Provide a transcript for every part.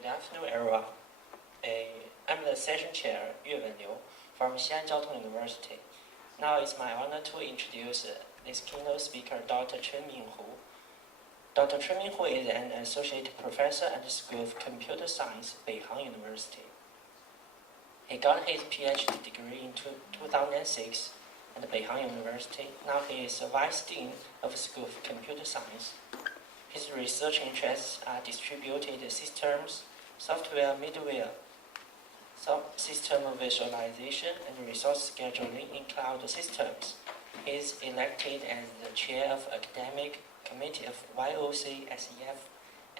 Good afternoon, everyone. I'm the session chair, Yue Wenliu, from Xi'an Jiaotong University. Now it's my honor to introduce this keynote speaker, Dr.Chunming Hu. Dr. Chunming Hu is an associate professor at the School of Computer Science, Beihang University. He got his PhD degree in 2006 at Beihang University. Now he is a vice dean of the School of Computer Science. His research interests are distributed systems, software middleware, system visualization, and resource scheduling in cloud systems. He is elected as the chair of academic committee of YOC-SEF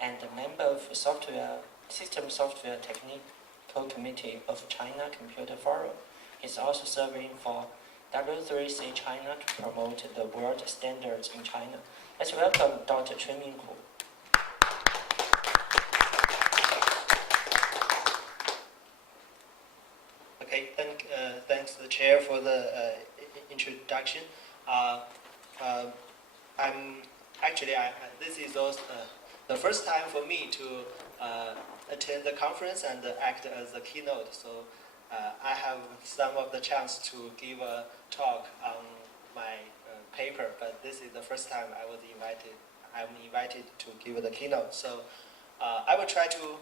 and a member of System Software Technical Committee of China Computer Forum. He is also serving for W3C China to promote the world standards in China. Let's welcome Dr. Chunming Hu. Okay, thanks to the chair for the introduction. This is also the first time for me to attend the conference and act as a keynote. So I have some of the chance to give a talk on my paper, but this is the first time I'm invited to give the keynote. So I will try to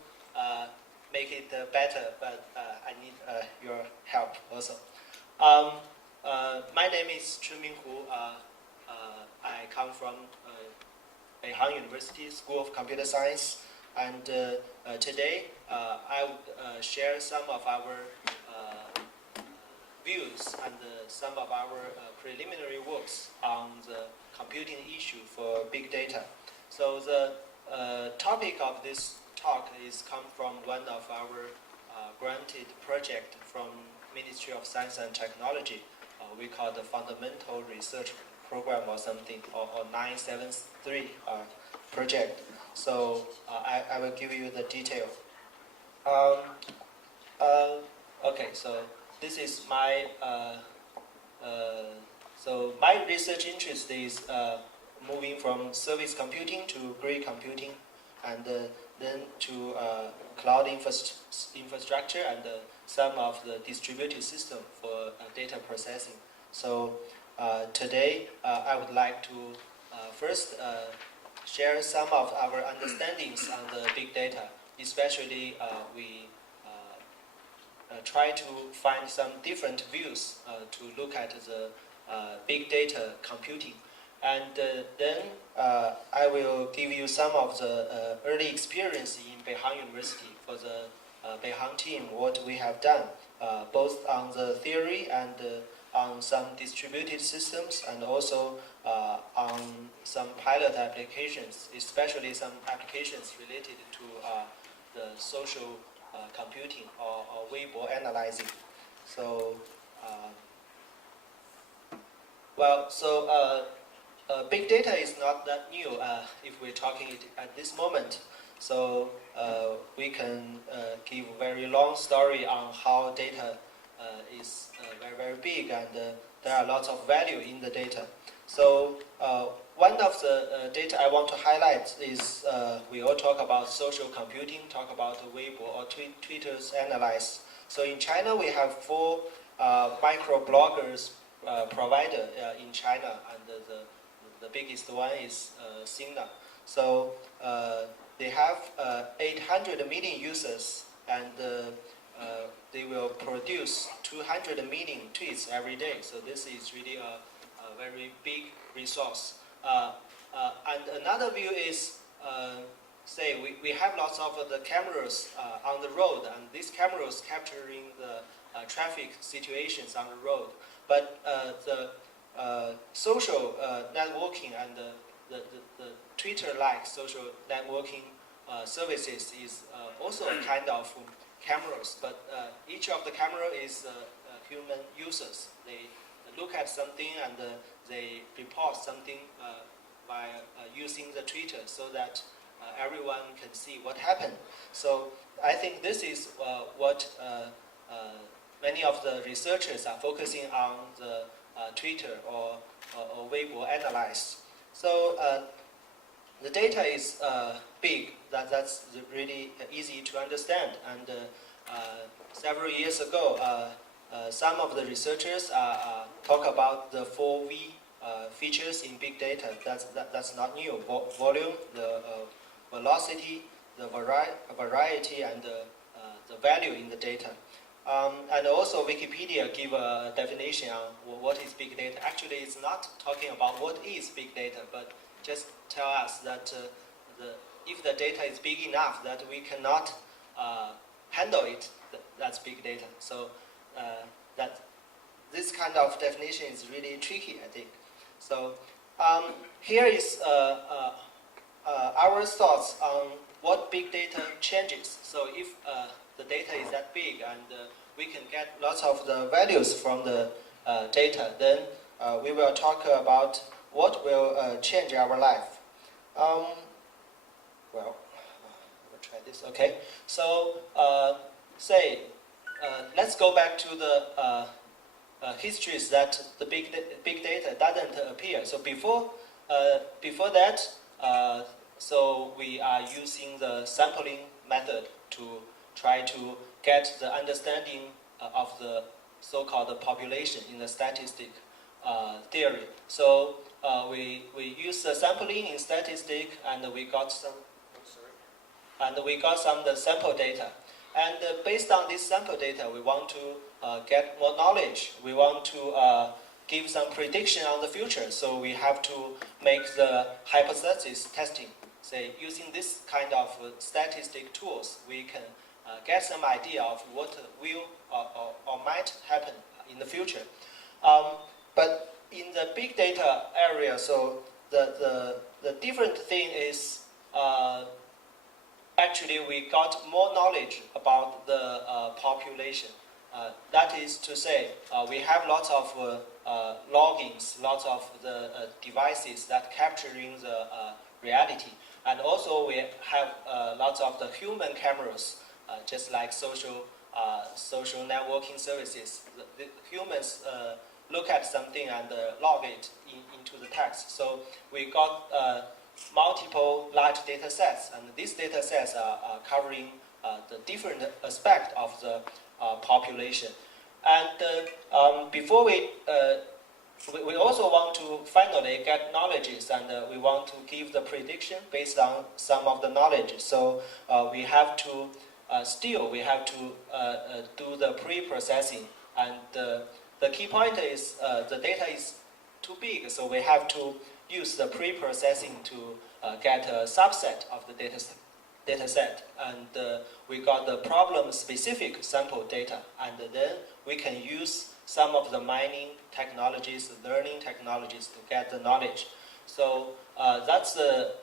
make it better, but I need your help also. My name is Chunming Hu. I come from Beihang University School of Computer Science, and today I will share some of our views and some of our preliminary works on the computing issue for big data. So the topic of this talk is come from one of our granted project from Ministry of Science and Technology. We call the Fundamental Research Program or something, or 973 project. So I will give you the detail. Okay, so this is my my research interest is moving from service computing to grid computing, and then to cloud infrastructure and some of the distributed system for data processing. So today I would like to first share some of our understandings on the big data. Especially we try to find some different views to look at the big data computing. And then I will give you some of the early experience in Beihang University for the Beihang team, what we have done, both on the theory and on some distributed systems, and also on some pilot applications, especially some applications related to the social computing or Weibo analyzing. So, big data is not that new if we're talking it at this moment. So we can give a very long story on how data is very, very big, and there are lots of value in the data. So one of the data I want to highlight is we all talk about social computing, talk about Weibo or Twitter's analyze. So in China, we have 4 microbloggers provider in China, and the biggest one is Tsinghua. So they have 800 million users, and they will produce 200 million tweets every day. So this is really a very big resource. And another view is, say we have lots of the cameras on the road, and these cameras capturing the traffic situations on the road. But the social networking and the Twitter-like social networking services is also a kind of cameras, but each of the camera is human users. They look at something and they report something by using the Twitter, so that everyone can see what happened. So I think this is what many of the researchers are focusing on, the Twitter or Weibo analyze. So the data is big. That's really easy to understand. And several years ago, some of the researchers talk about the 4V features in big data. That's not new. Volume, the velocity, the variety, and the value in the data. And also Wikipedia give a definition on what is big data. Actually, it's not talking about what is big data, but just tell us that if the data is big enough that we cannot handle it, that's big data. So that this kind of definition is really tricky, I think. So here is our thoughts on what big data changes. So if the data is that big and we can get lots of the values from the data, then we will talk about what will change our life. Well, we'll try this. Okay. So let's go back to the histories that the big data doesn't appear. So before that, so we are using the sampling method to try to get the understanding of the so-called population in the statistic theory. So we use the sampling in statistic, and we got some. The sample data. And based on this sample data, we want to get more knowledge. We want to give some prediction on the future. So we have to make the hypothesis testing. Say, using this kind of statistic tools, we can get some idea of what will or might happen in the future. But in the big data area, so the different thing is actually we got more knowledge about the population. That is to say, we have lots of loggings, lots of the devices that capturing the reality. And also we have lots of the human cameras, just like social networking services. The humans look at something and log it into the text. So we got multiple large data sets, and these data sets are covering the different aspect of the population. And before we also want to finally get knowledges, and we want to give the prediction based on some of the knowledge. So we have to do the pre-processing, and the key point is the data is too big, so we have to use the pre-processing to get a subset of the data set. And we got the problem-specific sample data, and then we can use some of the mining technologies, learning technologies to get the knowledge. So that's the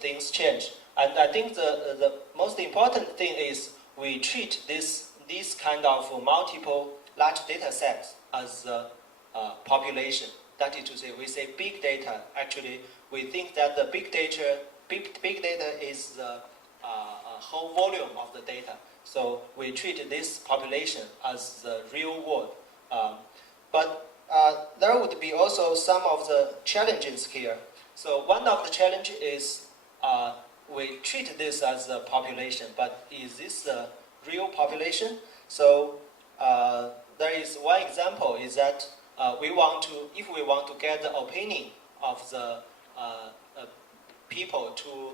things change. And I think the most important thing is we treat this kind of multiple large data sets as population. That is to say, we say big data. Actually, we think that the big data is the whole volume of the data. So we treat this population as the real world. But there would be also some of the challenges here. So one of the challenges is we treat this as a population, but is this the real population? So there is one example is that if we want to get the opinion of the people to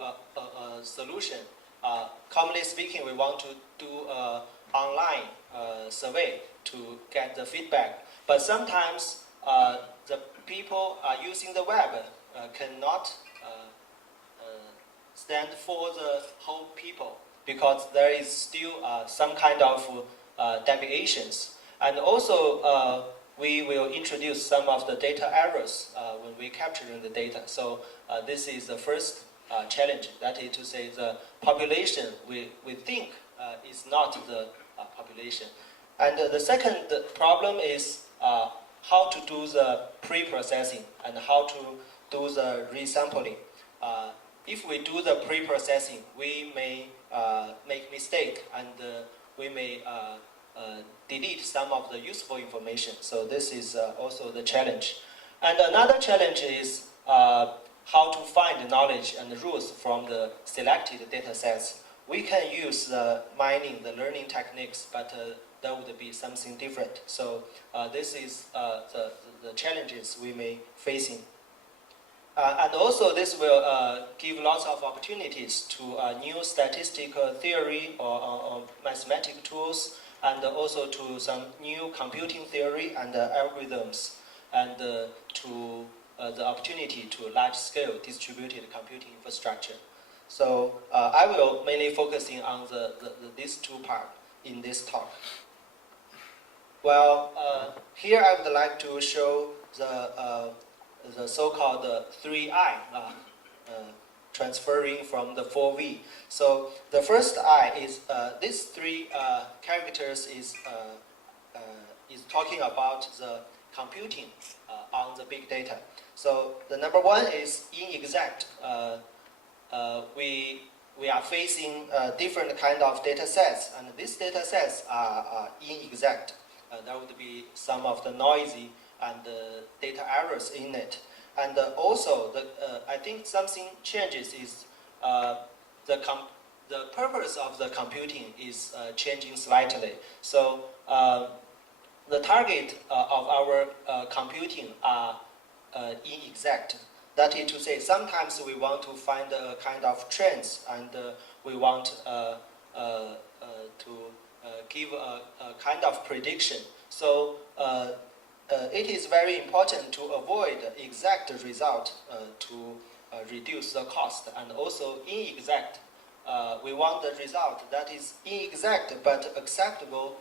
a solution. Commonly speaking, we want to do an online survey to get the feedback. But sometimes the people using the web cannot stand for the whole people, because there is still some kind of deviations. And also, we will introduce some of the data errors when we capturing the data. So this is the first challenge. That is to say, the population we think is not the population. And the second problem is how to do the pre-processing and how to do the resampling. If we do the pre-processing, we may make mistake, and we may delete some of the useful information. So this is also the challenge. And another challenge is how to find the knowledge and the rules from the selected data sets. We can use the mining, the learning techniques, but that would be something different. So this is the challenges we may facing. And also this will give lots of opportunities to new statistical theory or mathematical tools, and also to some new computing theory and algorithms, and to the opportunity to large-scale distributed computing infrastructure. So I will mainly focusing on these two parts in this talk. Well, here I would like to show the so-called 3I, transferring from the 4V. So the first I is these three characters is talking about the computing on the big data. So the number one is inexact. We are facing different kind of data sets, and these data sets are inexact. There would be some of the noisy and data errors in it. And also, I think something changes is the purpose of the computing is changing slightly. So the target of our computing are inexact. That is to say, sometimes we want to find a kind of trends, and we want to give a kind of prediction. So it is very important to avoid exact result to reduce the cost, and also inexact. We want the result that is inexact but acceptable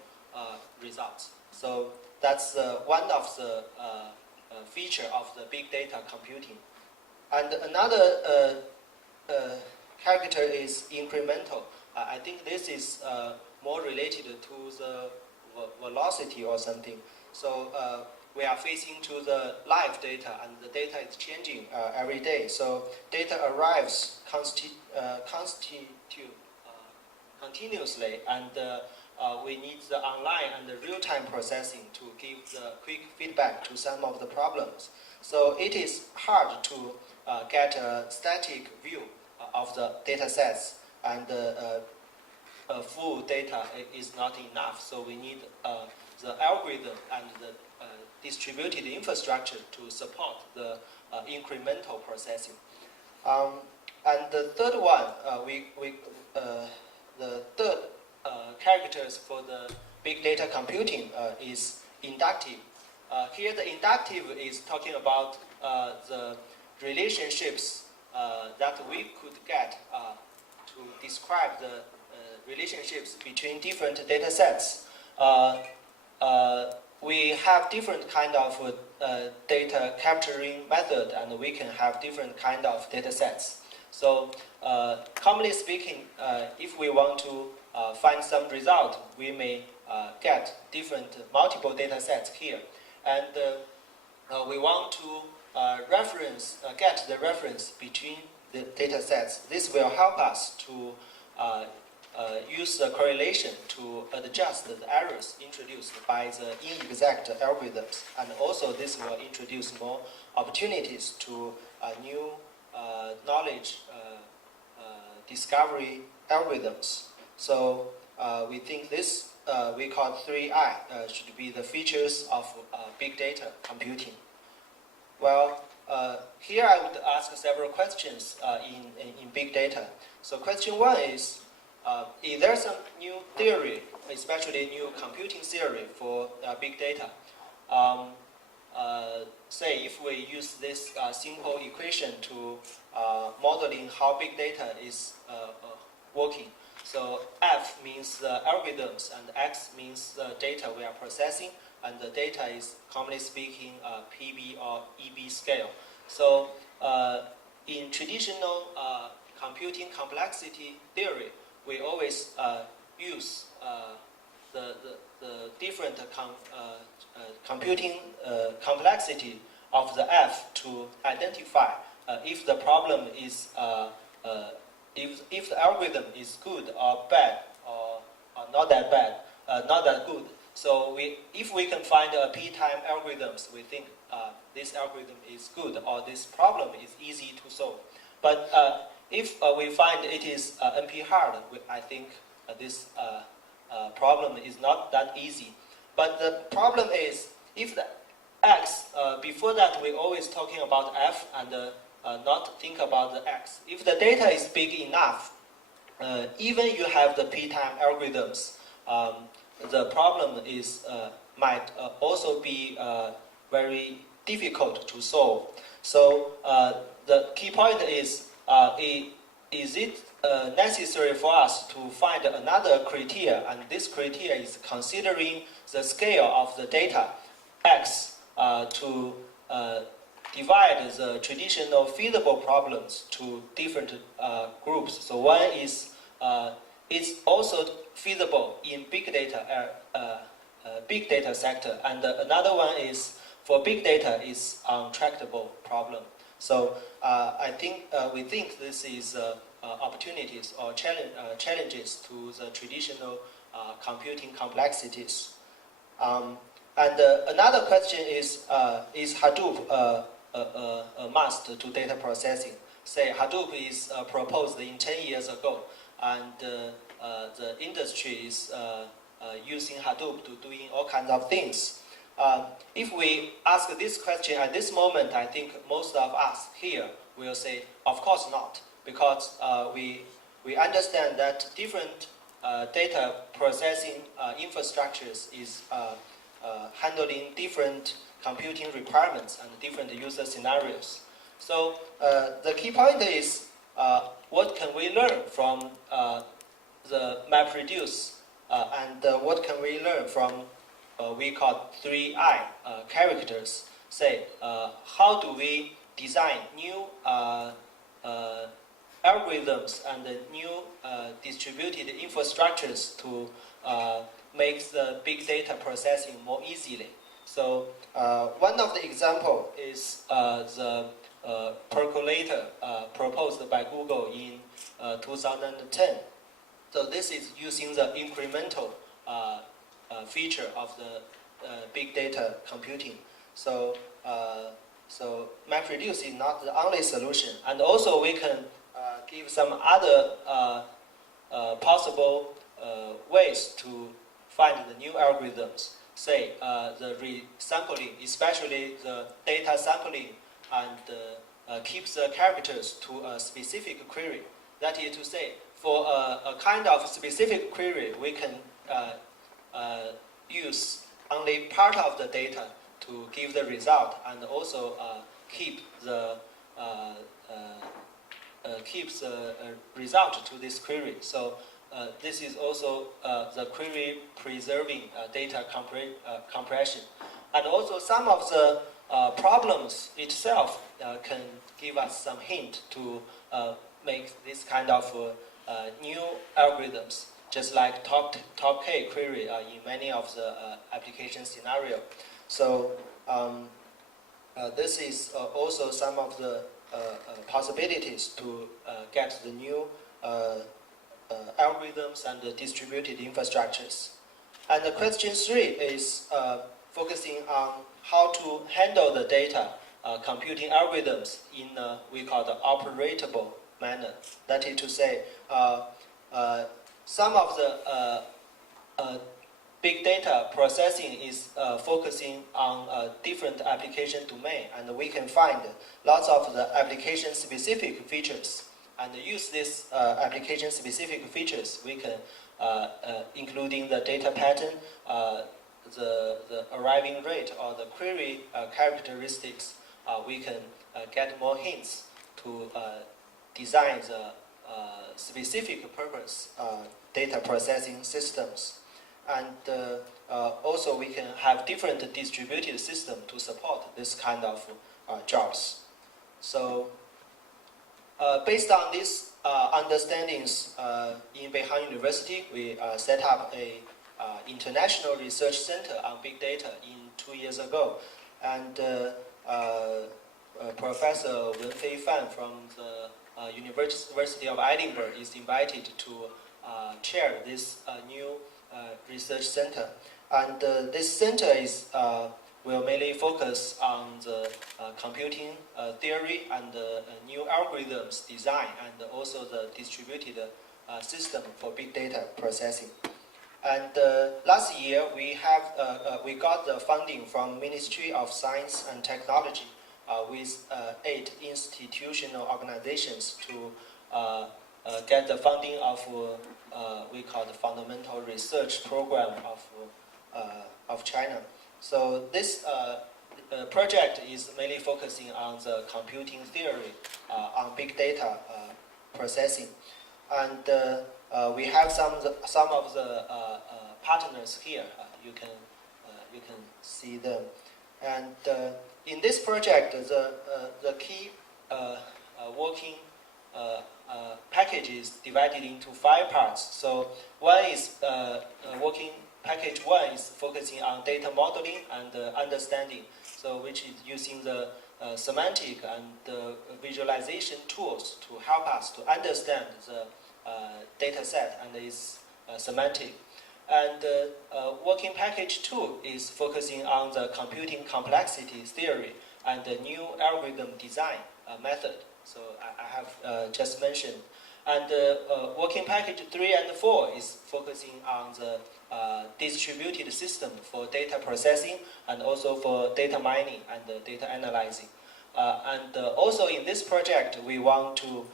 results. So that's one of the feature of the big data computing. And another character is incremental. I think this is more related to the velocity or something. So we are facing to the live data, and the data is changing every day. So data arrives continuously, and we need the online and the real-time processing to give the quick feedback to some of the problems. So it is hard to get a static view of the data sets, and full data is not enough. So we need the algorithm and the distributed infrastructure to support the incremental processing. And the third one, the third characters for the big data computing is inductive. Here the inductive is talking about the relationships that we could get to describe the relationships between different data sets. We have different kind of data capturing method, and we can have different kind of data sets. So commonly speaking, if we want to find some result, we may get different multiple data sets here. And we want to get the reference between the data sets. This will help us to use the correlation to adjust the errors introduced by the inexact algorithms. And also this will introduce more opportunities to new knowledge discovery algorithms. So we think this, we call 3I, should be the features of big data computing. Well, here I would ask several questions in big data. So question one is there some new theory, especially new computing theory for big data? Say if we use this simple equation to modeling how big data is working. So F means the algorithms, and X means the data we are processing, and the data is, commonly speaking, PB or EB scale. So in traditional computing complexity theory, we always use the different computing complexity of the F to identify if the problem is if the algorithm is good or bad, or not that bad, not that good. So if we can find a p-time algorithms, we think this algorithm is good or this problem is easy to solve. But if we find it is NP hard, I think this problem is not that easy. But the problem is, if the X, before that we always talking about F and not think about the X. If the data is big enough, even you have the p-time algorithms, the problem is might also be very difficult to solve. So the key point is it necessary for us to find another criteria, and this criteria is considering the scale of the data X to divide the traditional feasible problems to different groups. So one is it's also feasible in big data sector, and another one is for big data is untractable problem. So I think we think this is opportunities or challenges to the traditional computing complexities. And another question is Hadoop a must to data processing? Say Hadoop is proposed in 10 years ago, and the industry is using Hadoop to doing all kinds of things. If we ask this question at this moment, I think most of us here will say, of course not, because we understand that different data processing infrastructures is handling different computing requirements and different user scenarios. So the key point is what can we learn from the MapReduce and what can we learn from we call 3I characters. Say how do we design new algorithms and new distributed infrastructures to make the big data processing more easily. So one of the example is the percolator proposed by Google in 2010. So this is using the incremental feature of the big data computing. So so MapReduce is not the only solution, and also we can give some other possible ways to find the new algorithms. Say the resampling, especially the data sampling, and keeps the characters to a specific query. That is to say, for a kind of specific query, we can use only part of the data to give the result, and also keep the keeps the result to this query. So this is also the query preserving data compression. And also some of the problems itself can give us some hint to make this kind of new algorithms, just like top K query in many of the application scenario. So this is also some of the possibilities to get the new algorithms and the distributed infrastructures. And the question 3 is focusing on how to handle the data computing algorithms in we call the operatable manner. That is to say, some of the big data processing is focusing on a different application domain, and we can find lots of the application-specific features. And use these application-specific features, we can, including the data pattern, the arriving rate, or the query characteristics, we can get more hints to design the specific purpose data processing systems. And also we can have different distributed systems to support this kind of jobs. So based on these understandings, in Beihang University, we set up a international research center on big data 2 years ago. And Professor Wenfei Fan from the University of Edinburgh is invited to chair this new research center. And this center is will mainly focus on the computing theory and new algorithms design, and also the distributed system for big data processing. And last year we got the funding from Ministry of Science and Technology with 8 institutional organizations to get the funding of we call the Fundamental Research Program of China. So this project is mainly focusing on the computing theory on big data processing, and we have some of the partners here. You can see them, and in this project, the key working package is divided into 5 parts. So one is working package 1 is focusing on data modeling and understanding, so which is using the semantic and visualization tools to help us to understand the data set and its semantic. And working package 2 is focusing on the computing complexity theory and the new algorithm design method. So I have just mentioned. And working package 3 and 4 is focusing on the distributed system for data processing and also for data mining and data analyzing. And also in this project, we want to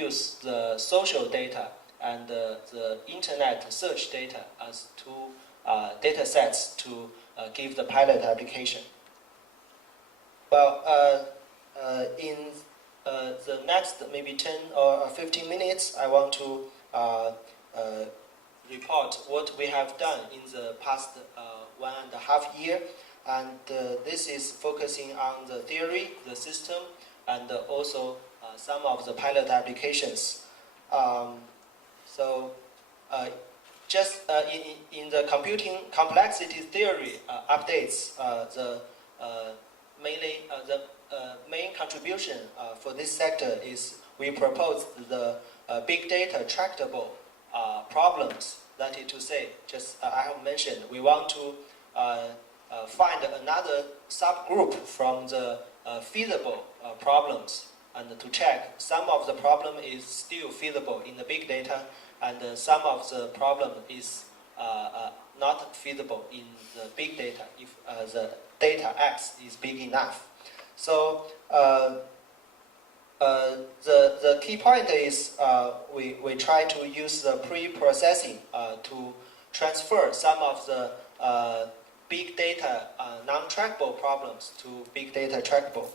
use the social data and the internet search data as 2 data sets to give the pilot application. Well, in the next maybe 10 or 15 minutes, I want to report what we have done in the past 1.5 years. And this is focusing on the theory, the system, and also some of the pilot applications. Just in the computing complexity theory updates, the main contribution for this sector is we propose the big data tractable problems. That is to say, just I have mentioned, we want to find another subgroup from the feasible problems, and to check some of the problem is still feasible in the big data, and some of the problem is not feasible in the big data if the data X is big enough. So the key point is we try to use the pre-processing to transfer some of the big data non-trackable problems to big data trackable.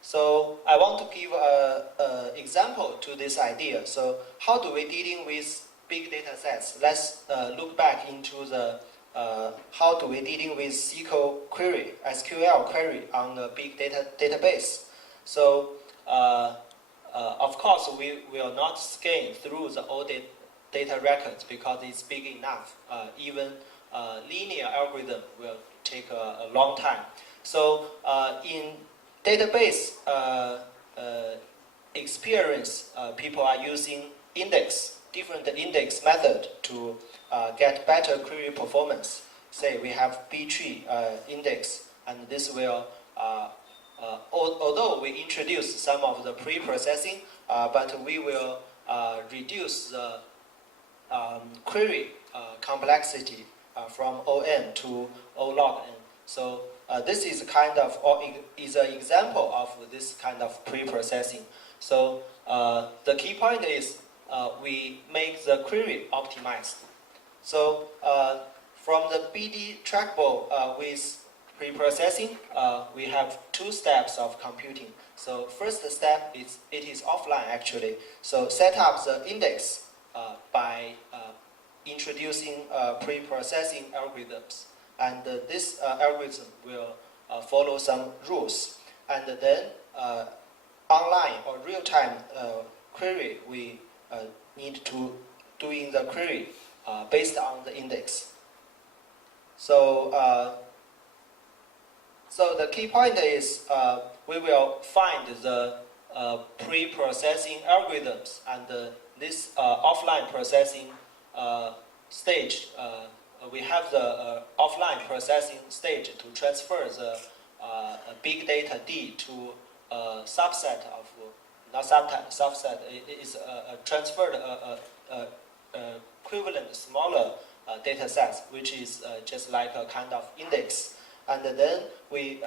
So I want to give an example to this idea. So how do we dealing with big data sets? Let's look back into the how do we dealing with SQL query on the big data database. So of course we will not scan through the all data records because it's big enough. Even linear algorithm will take a long time. So in database experience, people are using different index method to get better query performance. Say we have B-tree index, and this will, although we introduce some of the pre-processing, but we will reduce the query complexity from ON to O log N. So this is kind of, or is an example of this kind of pre-processing. So the key point is we make the query optimized. So from the BD trackable with pre-processing, we have 2 steps of computing. So first step is it is offline actually. So set up the index by introducing pre-processing algorithms, and this algorithm will follow some rules, and then online or real-time query we need to doing the query based on the index. So so the key point is we will find the pre-processing algorithms, and this offline processing stage we have the offline processing stage to transfer the big data D to a subset of, not subset, it is transferred equivalent smaller data sets, which is just like a kind of index. And then we,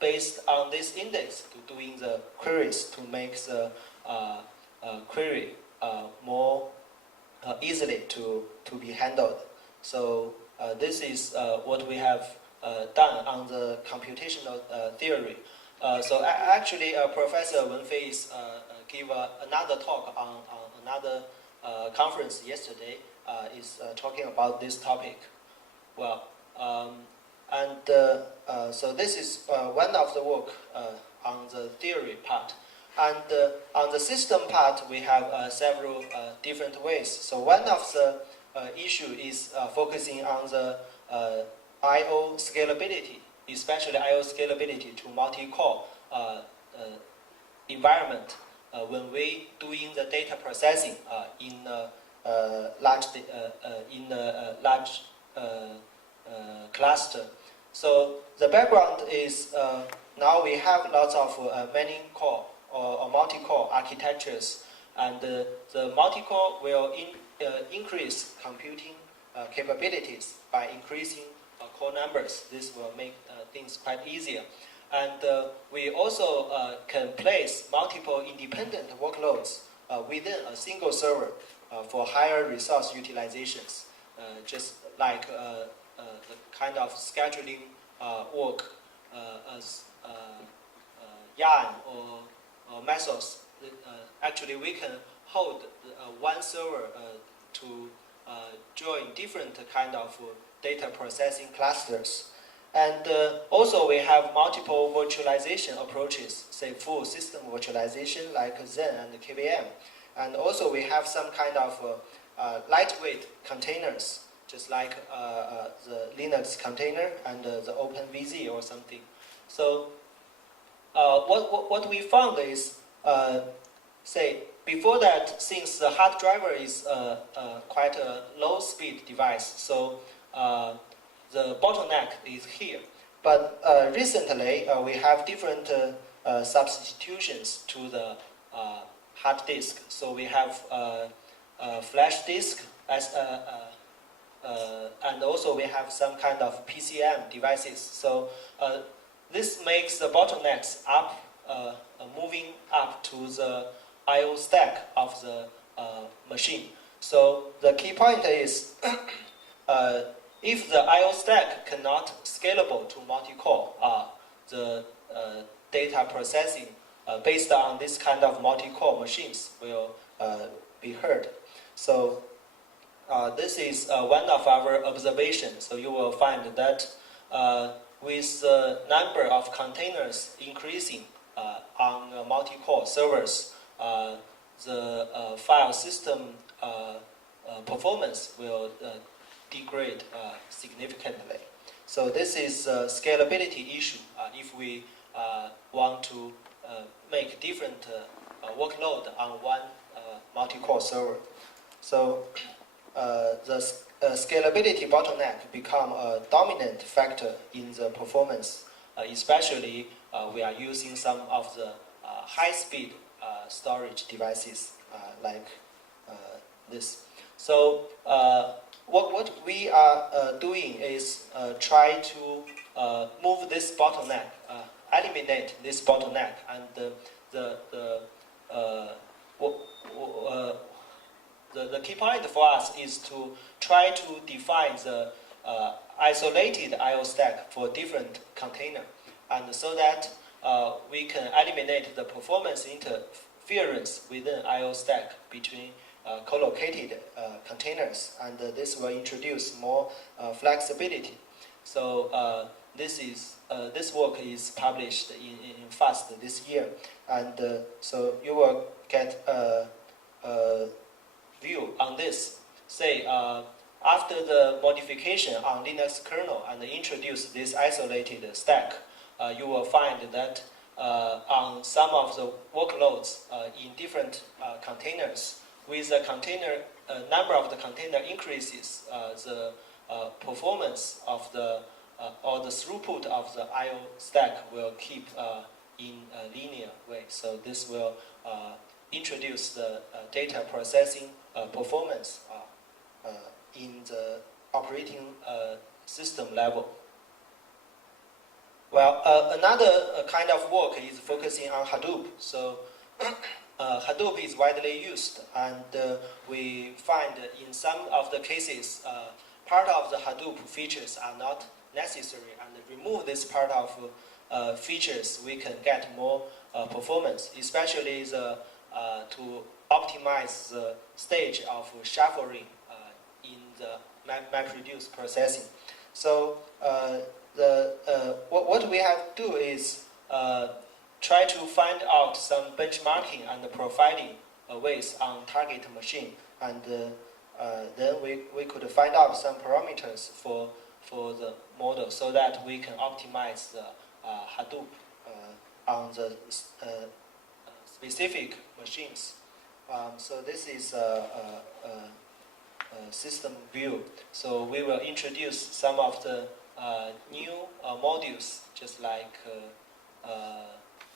based on this index, to doing the queries to make the query more easily to be handled. So this is what we have done on the computational theory. So actually, Professor Wenfei is gave another talk on another conference yesterday. Is talking about this topic. Well, so this is one of the work on the theory part. And on the system part, we have several different ways. So one of the issue is focusing on the I/O scalability, especially I/O scalability to multi-core environment when we doing the data processing in large cluster. So the background is now we have lots of many core or multi-core architectures, and the multi-core will increase computing capabilities by increasing core numbers. This will make things quite easier. And we also can place multiple independent workloads within a single server for higher resource utilizations, just like the kind of scheduling work as yarn or Mesos. Actually, we can hold one server to join different kind of data processing clusters. And also we have multiple virtualization approaches, say full system virtualization like Zen and KVM. And also we have some kind of lightweight containers, just like the Linux container and the OpenVZ or something. So what we found is, say, before that, since the hard driver is quite a low-speed device, so the bottleneck is here. But recently, we have different substitutions to the hard disk. So we have flash disk as and also we have some kind of PCM devices. So this makes the bottlenecks up, moving up to the I/O stack of the machine. So the key point is, if the I/O stack cannot scalable to multi-core, the data processing based on this kind of multi-core machines will be hurt. So this is one of our observations. So you will find that with the number of containers increasing on multi-core servers, the file system performance will degrade significantly. So this is a scalability issue if we want to make different workload on one multi-core server. So the scalability bottleneck become a dominant factor in the performance, especially we are using some of the high-speed storage devices like this. So what we are doing is try to move this bottleneck, eliminate this bottleneck, and the key point for us is to try to define the isolated I/O stack for different container, and so that we can eliminate the performance interference within I/O stack between co-located containers, and this will introduce more flexibility. So this work is published in FAST this year, and so you will get a view on this. Say after the modification on Linux kernel and introduce this isolated stack, you will find that on some of the workloads in different containers, with the container number of the container increases, the performance of the or the throughput of the I/O stack will keep in a linear way. So this will introduce the data processing performance in the operating system level. Well, another kind of work is focusing on Hadoop. So Hadoop is widely used, and we find in some of the cases, part of the Hadoop features are not necessary, and remove this part of features, we can get more performance, especially the, to optimize the stage of shuffling in the MapReduce processing. So what we have to do is try to find out some benchmarking and profiling ways on target machine, and then we could find out some parameters for the model so that we can optimize the Hadoop on the specific machines. So this is a system view. So we will introduce some of the new modules, just like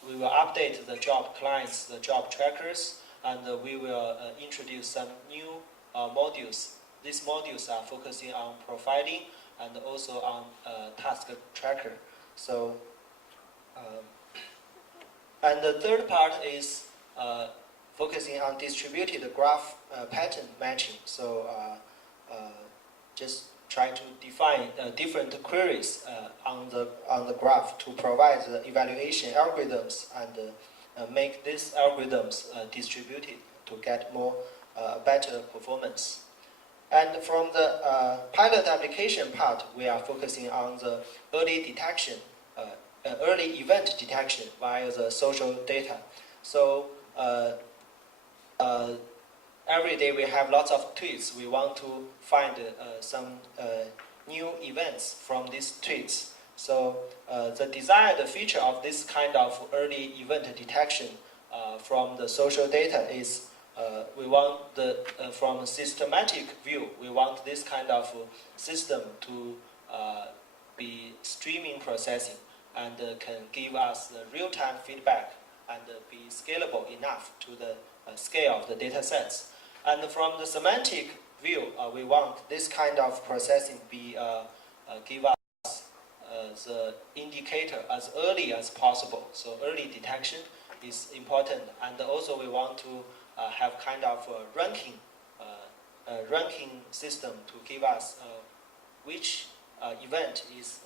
we will update the job clients, the job trackers, and we will introduce some new modules. These modules are focusing on profiling and also on task tracker. So, and the third part is focusing on distributed graph pattern matching. So just try to define different queries on the graph to provide the evaluation algorithms and make these algorithms distributed to get more better performance. And from the pilot application part, we are focusing on the early detection, early event detection via the social data. So every day we have lots of tweets. We want to find some new events from these tweets. So the desired feature of this kind of early event detection from the social data is we want from a systematic view, we want this kind of system to be streaming processing and can give us the real-time feedback and be scalable enough to the scale of the data sets. And from the semantic view, we want this kind of processing give us the indicator as early as possible. So early detection is important, and also we want to have kind of a ranking system to give us which event is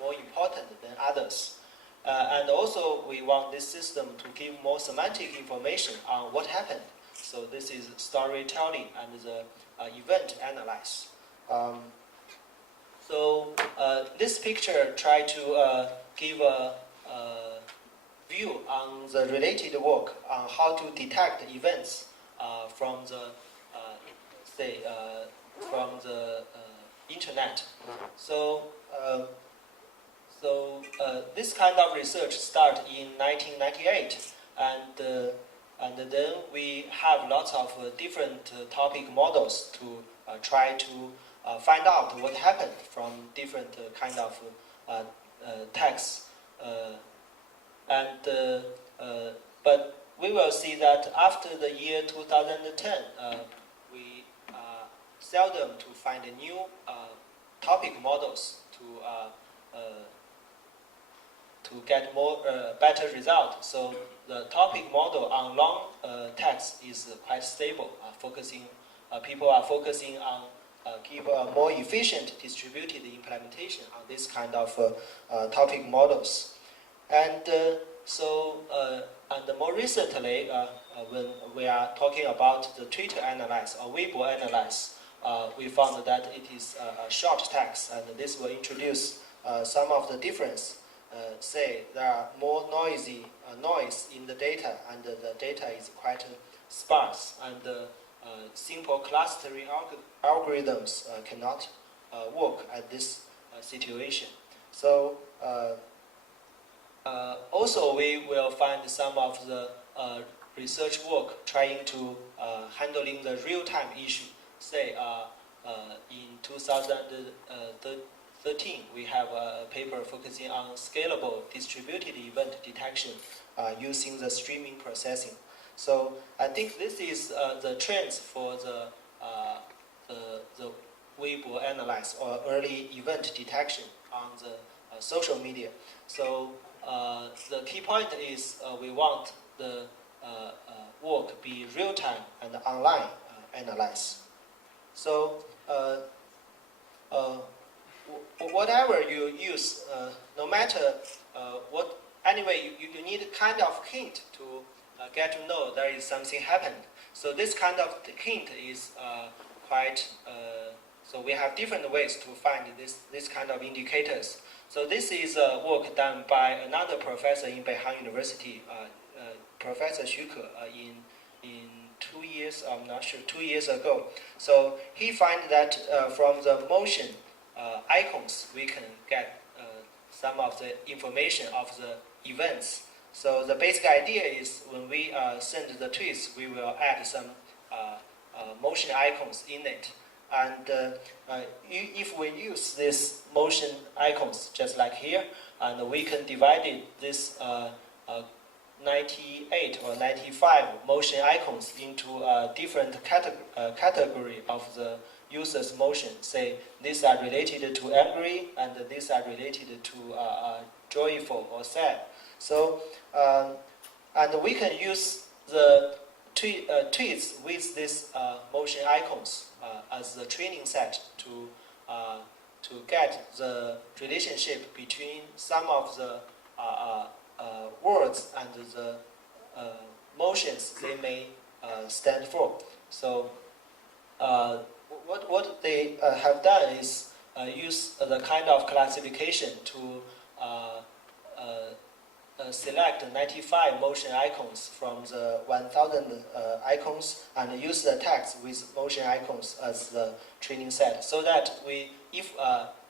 more important than others. And also we want this system to give more semantic information on what happened. So this is storytelling and the event analysis. So this picture try to give a view on the related work on how to detect events from the internet. So this kind of research started in 1998, and then we have lots of different topic models to try to find out what happened from different kind of texts. But we will see that after the year 2010, we seldom to find new topic models to get more better results. So the topic model on long text is quite stable. People are focusing on give a more efficient distributed implementation on this kind of topic models. And and more recently, when we are talking about the Twitter analysis or Weibo analysis, we found that it is a short text, and this will introduce some of the difference. Say there are more noise in the data, and the data is quite sparse, and simple clustering algorithms cannot work at this situation. So also we will find some of the research work trying to handling the real-time issue. Say in 2013, we have a paper focusing on scalable distributed event detection using the streaming processing. So I think this is the trends for the Weibo analyze or early event detection on the social media. So the key point is we want the work be real-time and online analyze. So whatever you use, no matter what, anyway, you need a kind of hint to get to know there is something happened. So this kind of hint is quite, so we have different ways to find this kind of indicators. So this is work done by another professor in Beihang University, Professor Xu Ke, in 2 years, I'm not sure, 2 years ago. So he found that from the motion icons, we can get some of the information of the events. So the basic idea is when we send the tweets, we will add some motion icons in it. And if we use these motion icons, just like here, and we can divide this 98 or 95 motion icons into a different category of the user's motion. Say these are related to angry and these are related to joyful or sad. So and we can use the tweets with these motion icons as the training set to get the relationship between some of the words and the motions they may stand for. So what they have done is use the kind of classification to select 95 motion icons from the 1000 icons and use the text with motion icons as the training set, so that if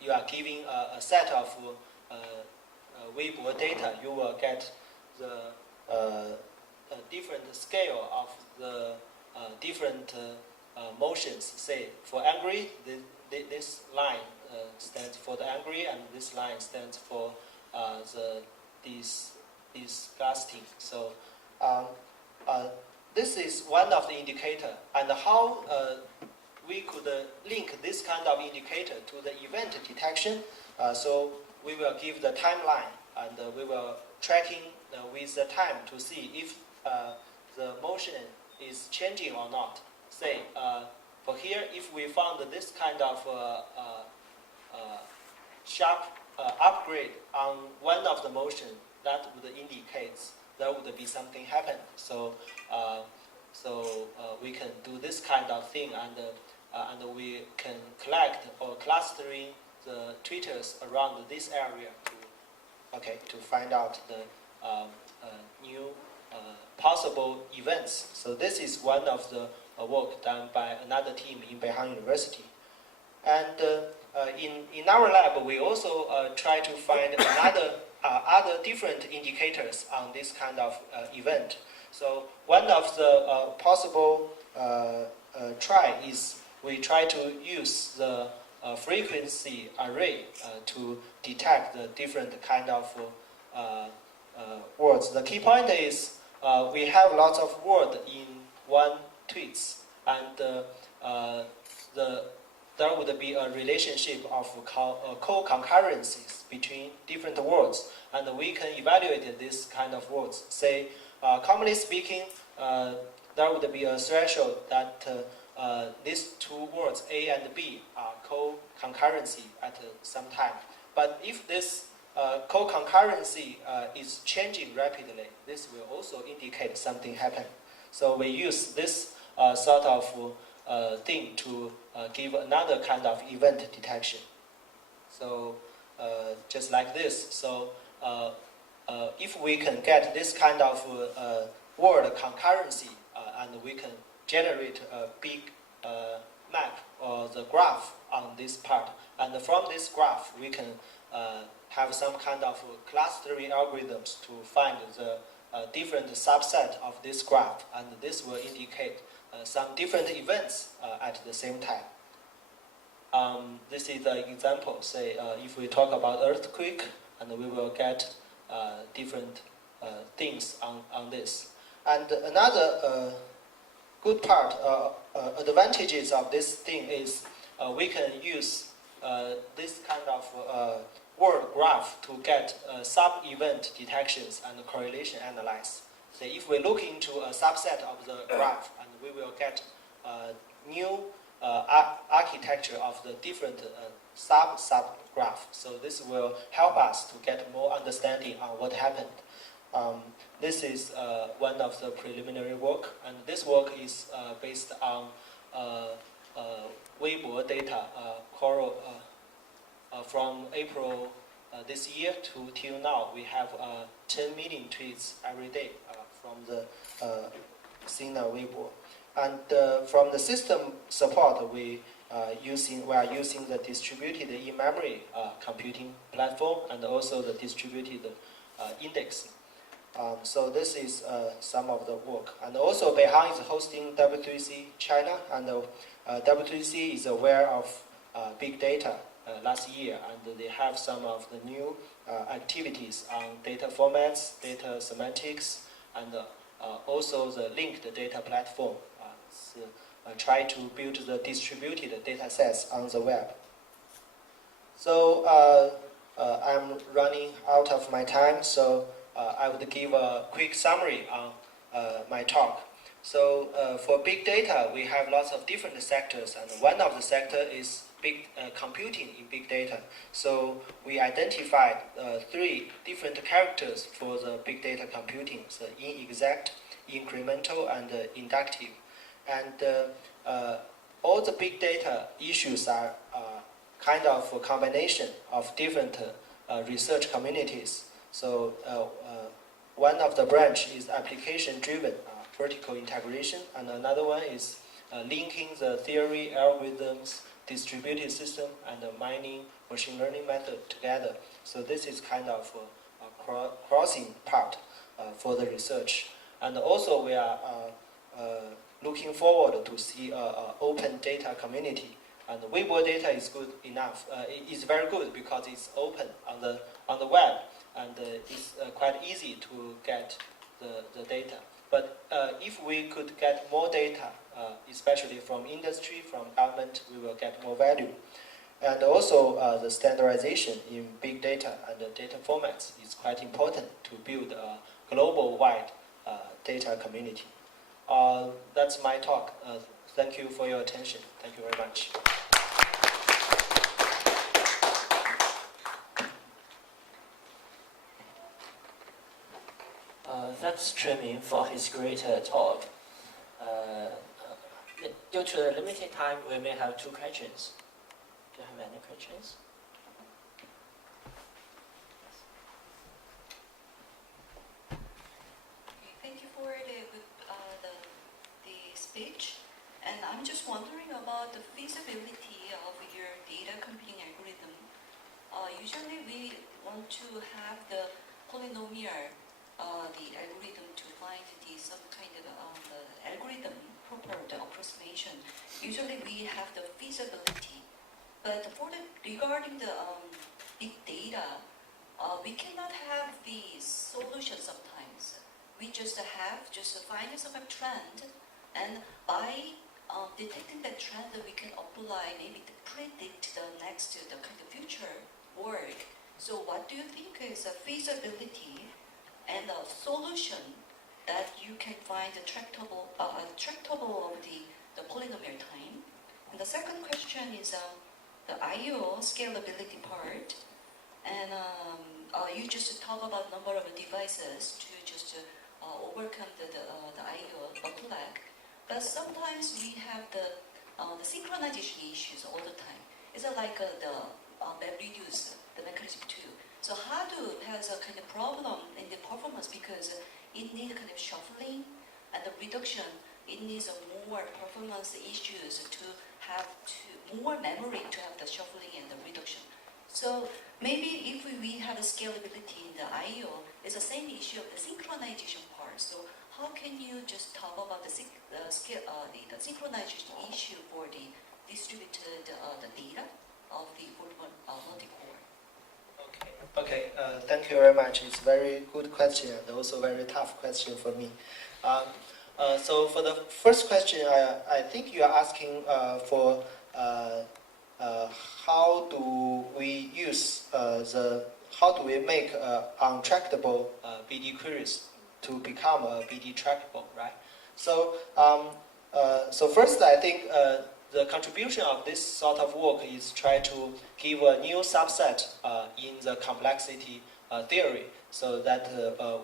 you are giving a set of Weibo data, you will get the different scale of the different motions. Say for angry, this line stands for the angry, and this line stands for the disgusting. So this is one of the indicator, and how we could link this kind of indicator to the event detection. So we will give the timeline, and we will tracking with the time to see if the motion is changing or not. Say for here, if we found this kind of sharp upgrade on one of the motion, that would indicate there would be something happen. So we can do this kind of thing, and we can collect or clustering the tweeters around this area to find out the new possible events. So this is one of the work done by another team in Beihang University. And in our lab, we also try to find other different indicators on this kind of event. So one of the possible try is we try to use the frequency array to detect the different kind of words. The key point is we have lots of words in one tweets, and there would be a relationship of co-concurrencies between different words, and we can evaluate this kind of words. Say, commonly speaking, there would be a threshold that these two words, A and B, are co-concurrency at some time. But if this co-concurrency is changing rapidly, this will also indicate something happened. So we use this sort of thing to give another kind of event detection. So just like this. So if we can get this kind of word concurrency, and we can generate a big map or the graph on this part, and from this graph we can have some kind of clustering algorithms to find the different subset of this graph, and this will indicate some different events at the same time. This is an example. Say, if we talk about earthquake, and we will get different things on this. And another good part, advantages of this thing is we can use this kind of word graph to get sub-event detections and correlation analysis. So if we look into a subset of the graph, and we will get new architecture of the different sub-graph. So this will help us to get more understanding on what happened. This is one of the preliminary work, and this work is based on Weibo data from April this year to till now. We have 10 million tweets every day from the Sina Weibo. And from the system support, we are using the distributed in-memory computing platform and also the distributed indexing. So this is some of the work. And also Beihang is hosting W3C China, and W3C is aware of big data last year, and they have some of the new activities on data formats, data semantics, and also the linked data platform. Try to build the distributed data sets on the web. So I'm running out of my time, so I would give a quick summary on my talk. So for big data, we have lots of different sectors, and one of the sector is big computing in big data. So we identified 3 different characters for the big data computing: so inexact, incremental, and inductive. And all the big data issues are kind of a combination of different research communities. So one of the branch is application-driven vertical integration, and another one is linking the theory, algorithms, distributed system, and the mining machine learning method together. So this is kind of a crossing part for the research. And also we are looking forward to see an open data community. And Weibo data is good enough. It's very good because it's open on the web, and it's quite easy to get the data. But if we could get more data, especially from industry, from government, we will get more value. And also the standardization in big data and the data formats is quite important to build a global-wide data community. That's my talk. Thank you for your attention. Thank you very much. Thanks, Chunming, for his great talk. Due to the limited time, we may have 2 questions. Do you have any questions? Thank you for the speech. And I'm just wondering about the feasibility of your data computing algorithm. Usually we want to have the polynomial the algorithm to find some kind of the algorithm proper the approximation. Usually we have the feasibility, but regarding the big data, we cannot have the solution sometimes. We just find some trend, and by detecting that trend, we can apply maybe to predict the next the kind of future work. So what do you think is a feasibility and a solution that you can find a tractable of the polynomial time? And the second question is the I/O scalability part. And you just talk about number of devices to just overcome the I/O bottleneck. But sometimes we have the synchronization issues all the time. It's like the MapReduce, the mechanism too. So Hadoop has a kind of problem in the performance because it needs kind of shuffling and the reduction. It needs more performance issues to have more memory to have the shuffling and the reduction. So maybe if we have a scalability in the I/O, it's the same issue of the synchronization part. So how can you just talk about the synchronization issue for the distributed the data of the multi-core? Okay. Thank you very much. It's a very good question and also a very tough question for me. So for the first question, I think you are asking for how do we use how do we make untrackable BD queries to become BD trackable, right? So so first, I think the contribution of this sort of work is try to give a new subset in the complexity theory, so that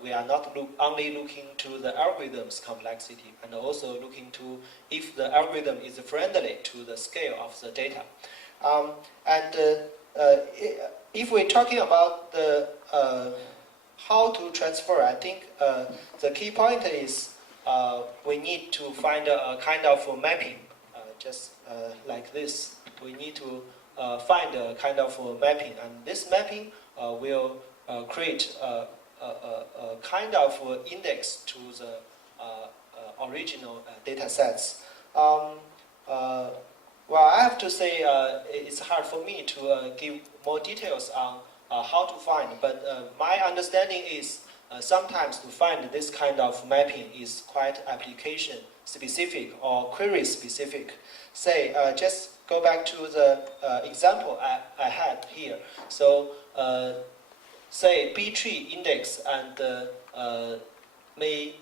we are not only looking to the algorithm's complexity, and also looking to if the algorithm is friendly to the scale of the data. If we're talking about the how to transfer, I think the key point is we need to find a kind of mapping, just like this. We need to find a kind of mapping, and this mapping will create a kind of index to the original data sets. Well, I have to say it's hard for me to give more details on how to find, but my understanding is sometimes to find this kind of mapping is quite application specific or query specific. Say, just go back to the example I had here. So, say B tree index and may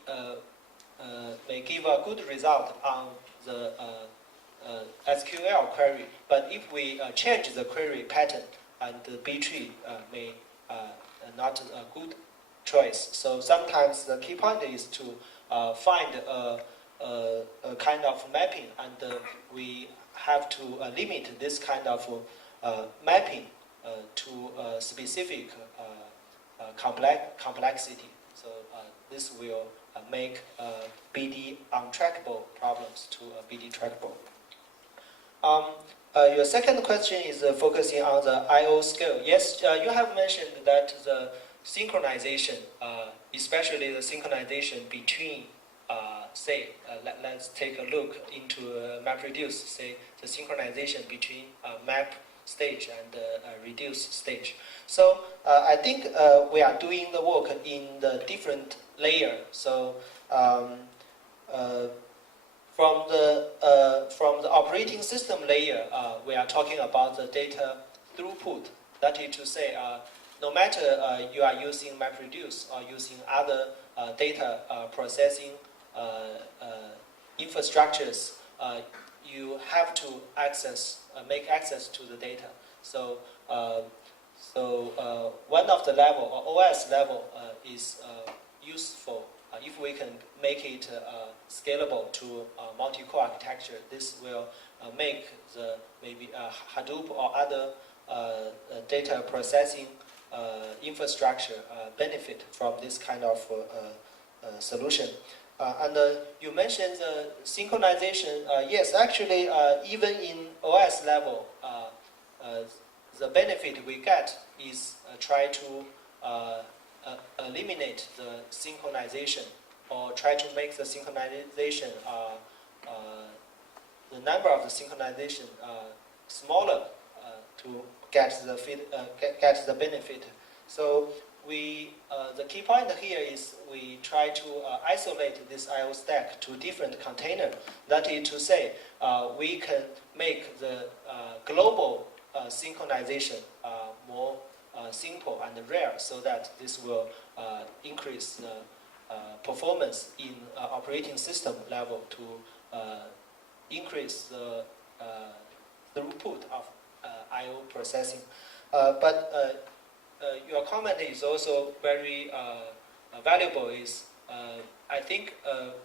give a good result on the SQL query, but if we change the query pattern, and the B tree may not a good choice. So sometimes the key point is to find a kind of mapping, and we have to limit this kind of mapping to a specific complexity. So this will make BD untrackable problems to BD trackable. Your second question is focusing on the I/O scale. Yes, you have mentioned that the synchronization, especially the synchronization between, say, let's take a look into MapReduce, say, the synchronization between map stage and reduce stage. So I think we are doing the work in the different layer. So from the operating system layer, we are talking about the data throughput. That is to say, no matter you are using MapReduce or using other data processing infrastructures, you have to make access to the data. So, one of the level or OS level is useful. If we can make it scalable to multi-core architecture, this will make the maybe Hadoop or other data processing infrastructure benefit from this kind of solution. And you mentioned the synchronization. Yes, actually, even in OS level, the benefit we get is try to eliminate the synchronization, or try to make the synchronization, the number of the synchronization smaller to get the benefit. So the key point here is we try to isolate this I/O stack to different container. That is to say, we can make the global synchronization more simple and rare, so that this will increase the performance in operating system level to increase the throughput of I/O processing. But your comment is also very valuable. Is I think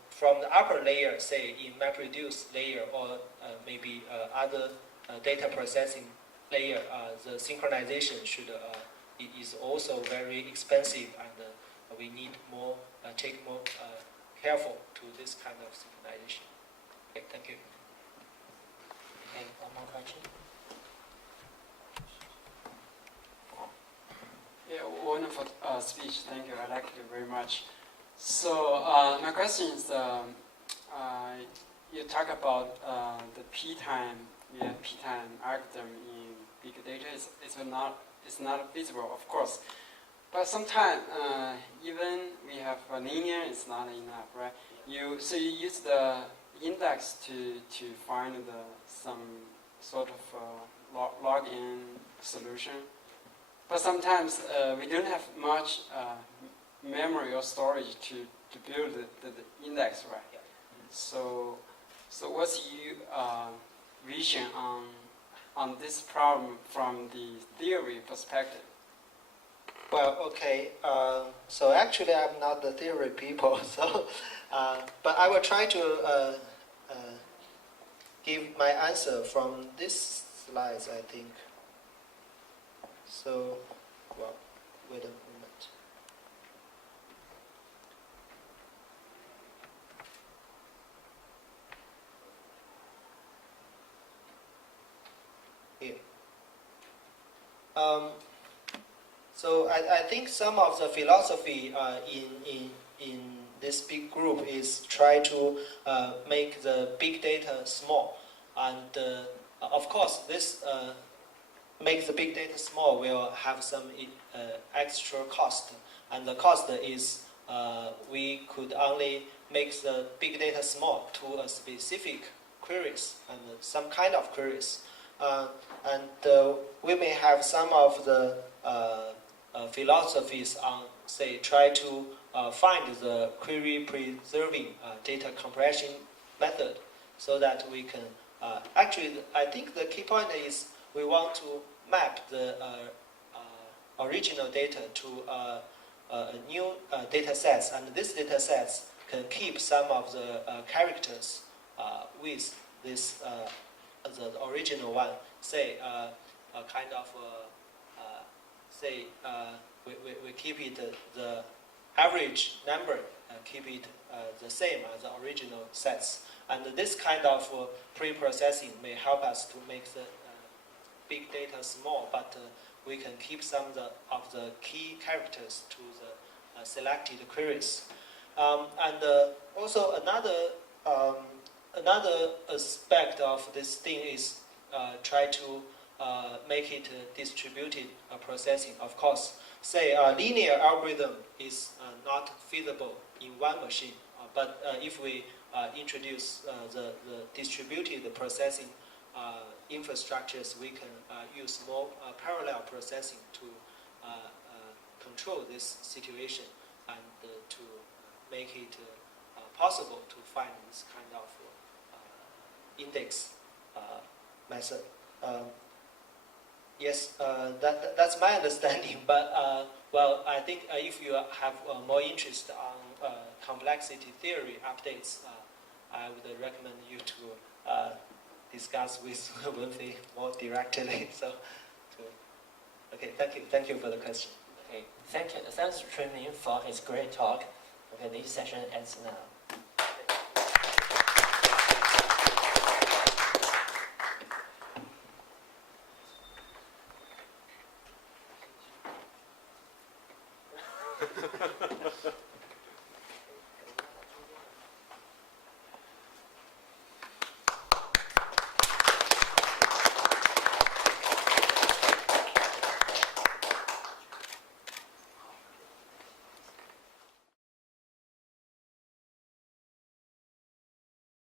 from the upper layer, say in MapReduce layer or maybe other data processing layer, the synchronization is also very expensive, and we need more take more careful to this kind of synchronization. Okay, thank you. Okay, one more question. Yeah, wonderful speech. Thank you. I liked it very much. So my question is, you talk about the P time yeah, p-time algorithm in big data it's not feasible, of course. But sometimes even we have a linear, it's not enough, right? You use the index to find some sort of log-in solution. But sometimes we don't have much memory or storage to build the index, right? Yeah. So what's your vision on this problem from the theory perspective? Well, okay. So actually, I'm not the theory people. So, but I will try to give my answer from this slides, I think. So, well, wait a moment. Here. So I think some of the philosophy in this big group is try to make the big data small, and of course this make the big data small will have some extra cost, and the cost is we could only make the big data small to a specific queries and some kind of queries, and we may have some of the philosophies on, say, try to find the query preserving data compression method, so that we can actually, I think the key point is we want to map the original data to new data sets, and these data sets can keep some of the characters with this the original one. Say a kind of say we keep it the average number, keep it the same as the original sets, and this kind of pre-processing may help us to make the big data small, but we can keep some of the key characters to the selected queries. And also another aspect of this thing is try to make it distributed processing. Of course, say a linear algorithm is not feasible in one machine, but if we introduce the distributed processing infrastructures, we can use more parallel processing to control this situation and to make it possible to find this kind of index method. Yes, that's my understanding. But well, I think if you have more interest on complexity theory updates, I would recommend you to discuss with Wenfei more directly. So, okay, thank you for the question. Okay, thanks Chunming for his great talk. Okay, this session ends now.